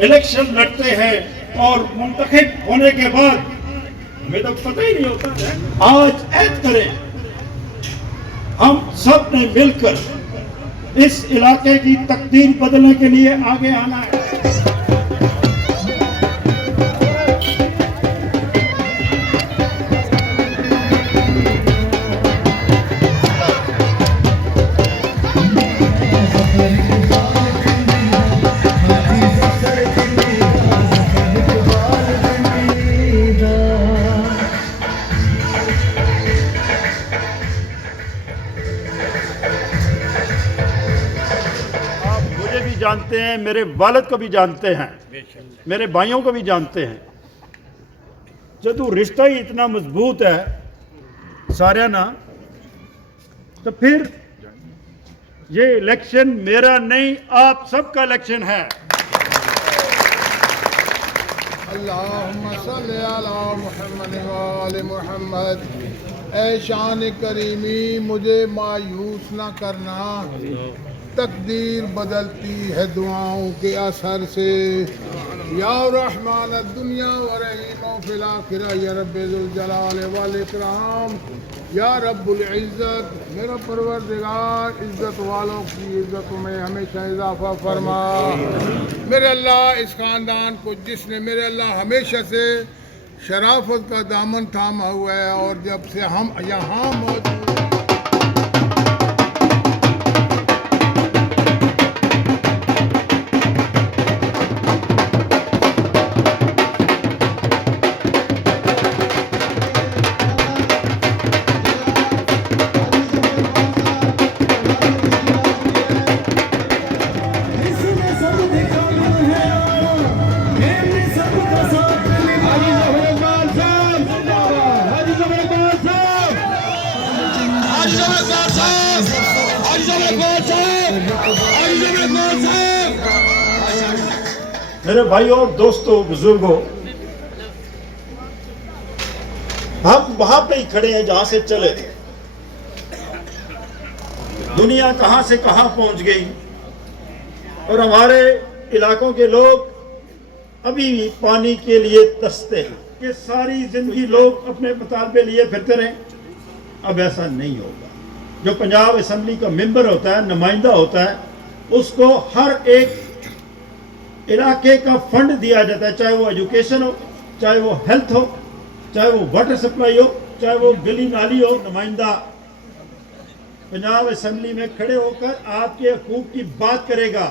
Election लड़ते हैं और मुंतखब होने के बाद हमें तो पता ही नहीं होता है। आज ऐद करें, हम सब ने मिलकर इस इलाके की तकदीर बदलने के लिए आगे आना है। जानते हैं, मेरे वालिद को भी जानते हैं, मेरे भाइयों को भी जानते हैं। जदू रिश्ता ही इतना मजबूत है सारे ना, तो फिर ये इलेक्शन मेरा नहीं आप सबका इलेक्शन है। अल्लाहुम्मा सल्ली अला मुहम्मद व आले मुहम्मद। ऐ शान करीमी मुझे मायूस ना करना, तकदीर बदलती है दुआओं के असर से। या रहमान दुनिया व रहीम फिल आखिरा या रब्बे जुल जलाल वल इकराम, या रब्बुल इज्जत, मेरा परवरदिगार इज्जत वालों की इज्जत में हमेशा इजाफा फरमा। मेरे अल्लाह इस ख़ानदान को जिसने मेरे अल्लाह हमेशा से शराफत का दामन थामा हुआ है, और जब से हम यहाँ मौजूद मेरे भाइयों, दोस्तों, बुजुर्गों, हम वहां पे ही खड़े हैं जहां से चले थे। दुनिया कहां से कहां पहुंच गई और हमारे इलाकों के लोग अभी भी पानी के लिए तरसते हैं कि सारी जिंदगी लोग अपने मुतालबे लिए फिरते रहे। अब ऐसा नहीं होगा। जो पंजाब असम्बली का मेंबर होता है, नुमाइंदा होता है, उसको हर एक इलाके का फंड दिया जाता है, चाहे वो एजुकेशन हो, चाहे वो हेल्थ हो, चाहे वो वाटर सप्लाई हो, चाहे वो गली नाली हो। नुमाइंदा पंजाब असम्बली में खड़े होकर आपके हकूक की बात करेगा।